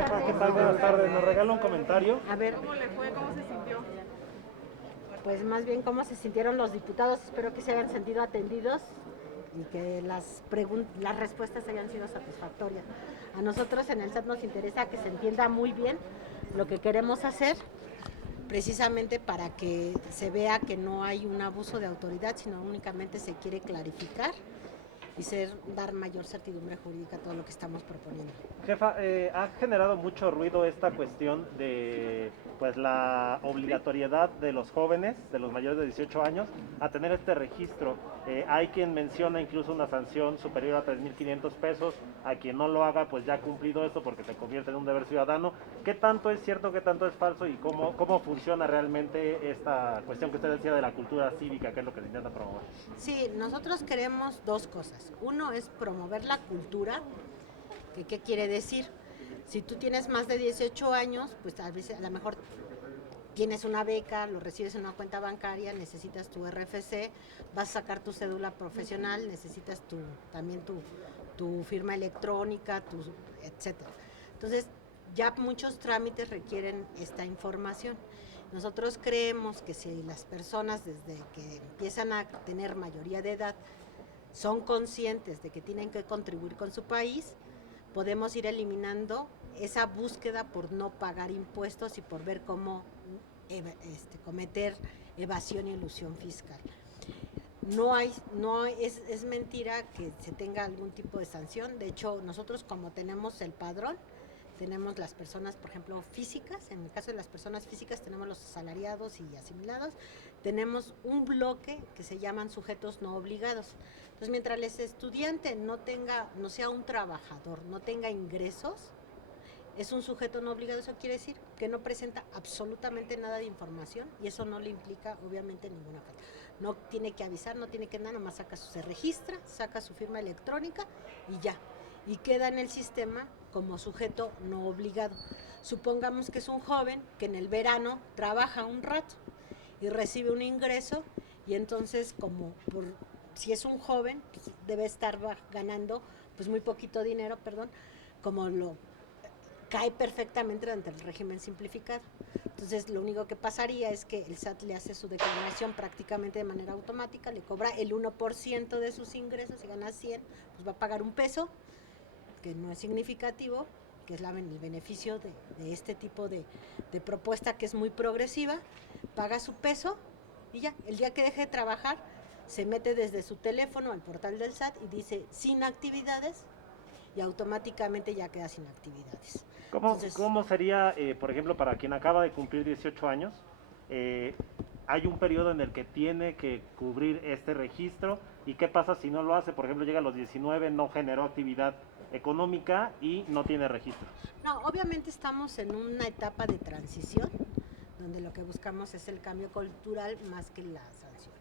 Jefa, ¿qué tal? Buenas tardes. ¿Nos regala un comentario? A ver, ¿Cómo le fue? ¿Cómo se sintió? pues más bien cómo se sintieron los diputados. Espero que se hayan sentido atendidos y que las respuestas hayan sido satisfactorias. A nosotros en el SAT nos interesa que se entienda muy bien lo que queremos hacer, precisamente para que se vea que no hay un abuso de autoridad, sino únicamente se quiere clarificar y dar mayor certidumbre jurídica a todo lo que estamos proponiendo. Jefa, ha generado mucho ruido esta cuestión de pues la obligatoriedad de los jóvenes, de los mayores de 18 años, a tener este registro. Hay quien menciona incluso una sanción superior a 3.500 pesos. A quien no lo haga, pues ya ha cumplido esto porque se convierte en un deber ciudadano. ¿Qué tanto es cierto, qué tanto es falso y cómo funciona realmente esta cuestión que usted decía de la cultura cívica, que es lo que se intenta promover? Sí, nosotros queremos dos cosas. Uno es promover la cultura. ¿Qué quiere decir? Si tú tienes más de 18 años, pues a lo mejor tienes una beca, lo recibes en una cuenta bancaria, necesitas tu RFC, vas a sacar tu cédula profesional, necesitas también tu firma electrónica, etcétera. Entonces, ya muchos trámites requieren esta información. Nosotros creemos que si las personas desde que empiezan a tener mayoría de edad son conscientes de que tienen que contribuir con su país, podemos ir eliminando esa búsqueda por no pagar impuestos y por ver cómo cometer evasión y elusión fiscal. Es mentira que se tenga algún tipo de sanción. De hecho, nosotros como tenemos el padrón, tenemos las personas, por ejemplo, físicas. En el caso de las personas físicas tenemos los asalariados y asimilados. Tenemos un bloque que se llaman sujetos no obligados. Entonces, mientras el estudiante no sea un trabajador, no tenga ingresos, es un sujeto no obligado. Eso quiere decir que no presenta absolutamente nada de información y eso no le implica obviamente ninguna falta. No tiene que avisar, no tiene que nada, nomás se registra, saca su firma electrónica y ya. Y queda en el sistema como sujeto no obligado. Supongamos que es un joven que en el verano trabaja un rato y recibe un ingreso y entonces si es un joven, pues debe estar ganando pues muy poquito dinero, como cae perfectamente dentro del régimen simplificado. Entonces, lo único que pasaría es que el SAT le hace su declaración prácticamente de manera automática, le cobra el 1% de sus ingresos. Si gana 100, pues va a pagar un peso, que no es significativo, que es el beneficio de este tipo de propuesta que es muy progresiva. Paga su peso y ya, el día que deje de trabajar, se mete desde su teléfono al portal del SAT y dice sin actividades y automáticamente ya queda sin actividades. ¿Cómo sería, por ejemplo, para quien acaba de cumplir 18 años? Hay un periodo en el que tiene que cubrir este registro y qué pasa si no lo hace. Por ejemplo, llega a los 19, no generó actividad económica y no tiene registro. No, obviamente estamos en una etapa de transición donde lo que buscamos es el cambio cultural más que la sanción.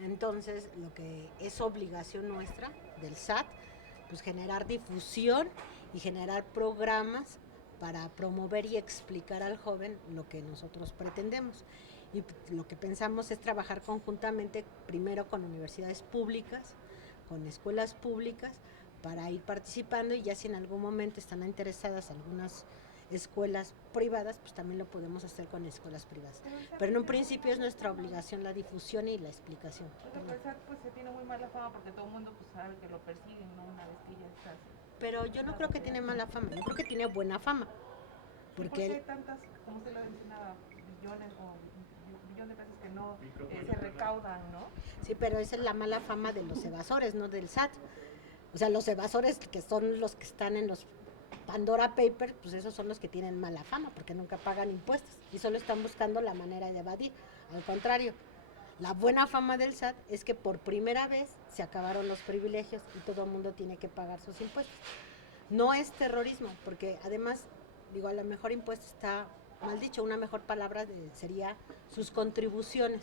Entonces, lo que es obligación nuestra del SAT, pues generar difusión y generar programas para promover y explicar al joven lo que nosotros pretendemos. Y lo que pensamos es trabajar conjuntamente primero con universidades públicas, con escuelas públicas, para ir participando, y ya si en algún momento están interesadas algunas escuelas privadas, pues también lo podemos hacer con escuelas privadas. Pero en un principio es nuestra obligación la difusión y la explicación. Pero el SAT pues se tiene muy mala fama porque todo el mundo pues sabe que lo persiguen, ¿no? Una vez que ya estás. Pero yo no creo que tiene mala fama, yo creo que tiene buena fama. ¿Por qué hay tantas, como usted lo mencionaba, billones o billón de pesos que no se recaudan, ¿no? Sí, pero esa es la mala fama de los evasores, no del SAT. O sea, los evasores, que son los que están en los Pandora Papers, pues esos son los que tienen mala fama porque nunca pagan impuestos y solo están buscando la manera de evadir. Al contrario, la buena fama del SAT es que por primera vez se acabaron los privilegios y todo el mundo tiene que pagar sus impuestos. No es terrorismo, porque además, a lo mejor impuesto está mal dicho, una mejor palabra sería sus contribuciones.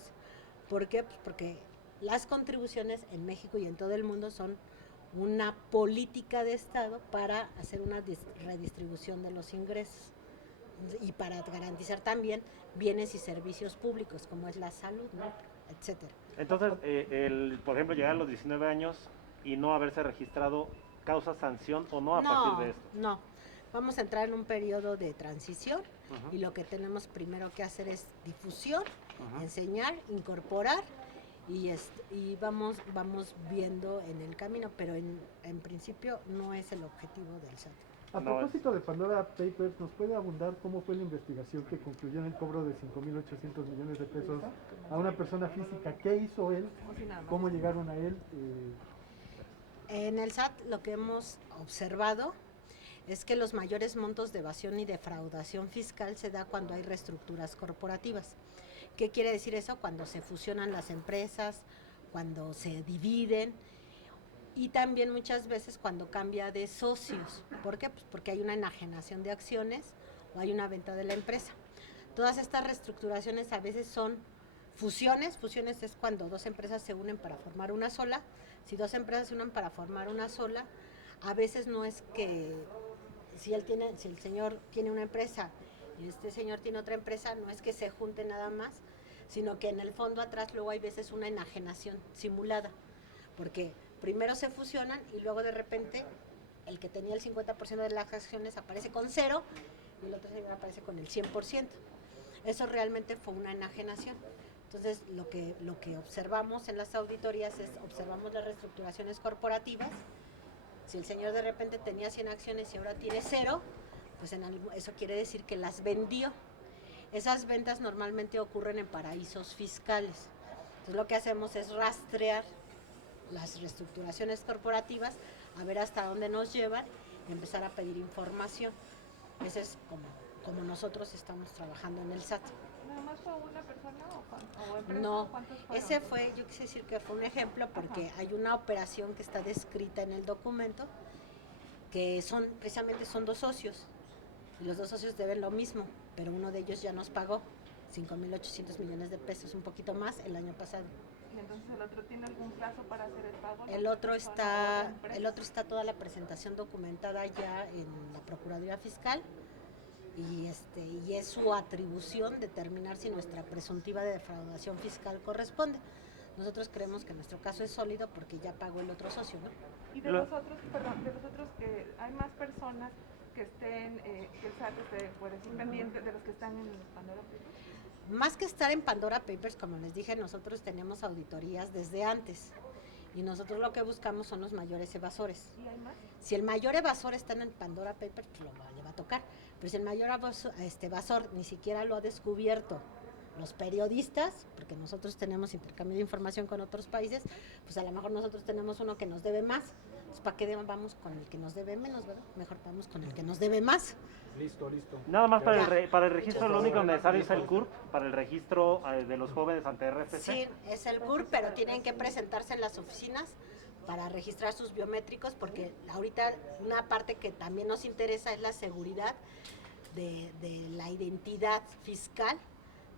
¿Por qué? Pues porque las contribuciones en México y en todo el mundo son una política de Estado para hacer una redistribución de los ingresos y para garantizar también bienes y servicios públicos como es la salud, ¿no? Etcétera. Entonces, por ejemplo, llegar a los 19 años y no haberse registrado, ¿causa sanción o no a partir de esto? No, Vamos a entrar en un periodo de transición Ujú. y lo que tenemos primero que hacer es difusión, Ujú. enseñar, incorporar y vamos viendo en el camino, pero en principio no es el objetivo del SAT. A No, propósito de Pandora Papers, ¿nos puede abundar cómo fue la investigación que concluyó en el cobro de 5.800 millones de pesos a una persona física? ¿Qué hizo él? O si nada más. ¿Cómo llegaron a él? En el SAT lo que hemos observado es que los mayores montos de evasión y defraudación fiscal se da cuando hay reestructuras corporativas. ¿Qué quiere decir eso? Cuando se fusionan las empresas, cuando se dividen y también muchas veces cuando cambia de socios. ¿Por qué? Pues porque hay una enajenación de acciones o hay una venta de la empresa. Todas estas reestructuraciones a veces son fusiones. Fusiones es cuando dos empresas se unen para formar una sola. Si dos empresas se unen para formar una sola, a veces no es que si el señor tiene una empresa y este señor tiene otra empresa, no es que se junten nada más, sino que en el fondo atrás luego hay veces una enajenación simulada, porque primero se fusionan y luego de repente el que tenía el 50% de las acciones aparece con 0 y el otro señor aparece con el 100%. Eso realmente fue una enajenación. Entonces, lo que observamos en las auditorías es, observamos las reestructuraciones corporativas. Si el señor de repente tenía 100 acciones y ahora tiene 0, pues eso quiere decir que las vendió. Esas ventas normalmente ocurren en paraísos fiscales. Entonces, lo que hacemos es rastrear las reestructuraciones corporativas, a ver hasta dónde nos llevan y empezar a pedir información. Ese es como nosotros estamos trabajando en el SAT. ¿Nada más fue una persona o empresa? No, ¿Cuántos fueron? ese fue, yo quise decir que fue un ejemplo porque hay una operación que está descrita en el documento que precisamente son dos socios y los dos socios deben lo mismo, pero uno de ellos ya nos pagó 5.800 millones de pesos, un poquito más el año pasado. ¿Y entonces el otro tiene algún plazo para hacer el pago? El otro está toda la presentación documentada ya en la Procuraduría Fiscal y es su atribución determinar si nuestra presuntiva de defraudación fiscal corresponde. Nosotros creemos que nuestro caso es sólido porque ya pagó el otro socio, ¿no? Y de los otros, que hay más personas que estén, que el SAT esté, puede decir, pendiente de los que están en Pandora Papers. Más que estar en Pandora Papers, como les dije, nosotros tenemos auditorías desde antes y nosotros lo que buscamos son los mayores evasores. ¿Y hay más? Si el mayor evasor está en Pandora Papers, pues le va a tocar. Pero si el mayor evasor ni siquiera lo ha descubierto los periodistas, porque nosotros tenemos intercambio de información con otros países, pues a lo mejor nosotros tenemos uno que nos debe más. Pues ¿para qué vamos con el que nos debe menos, verdad? Mejor vamos con el que nos debe más. Listo. Nada más para el registro lo único necesario es el CURP, para el registro de los jóvenes ante RFC. Sí, es el CURP, pero tienen que presentarse en las oficinas para registrar sus biométricos, porque ahorita una parte que también nos interesa es la seguridad de la identidad fiscal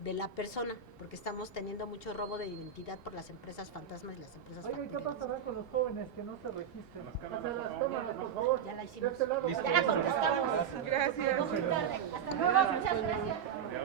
de la persona, porque estamos teniendo mucho robo de identidad por las empresas fantasmas y las empresas Oigan, ¿qué factureras. pasará con los jóvenes que no se registren? Pasa las cámaras, por favor. Ya la De hicimos. este lado. Ya la contestamos. Gracias. Muy tarde. Hasta luego, muchas gracias.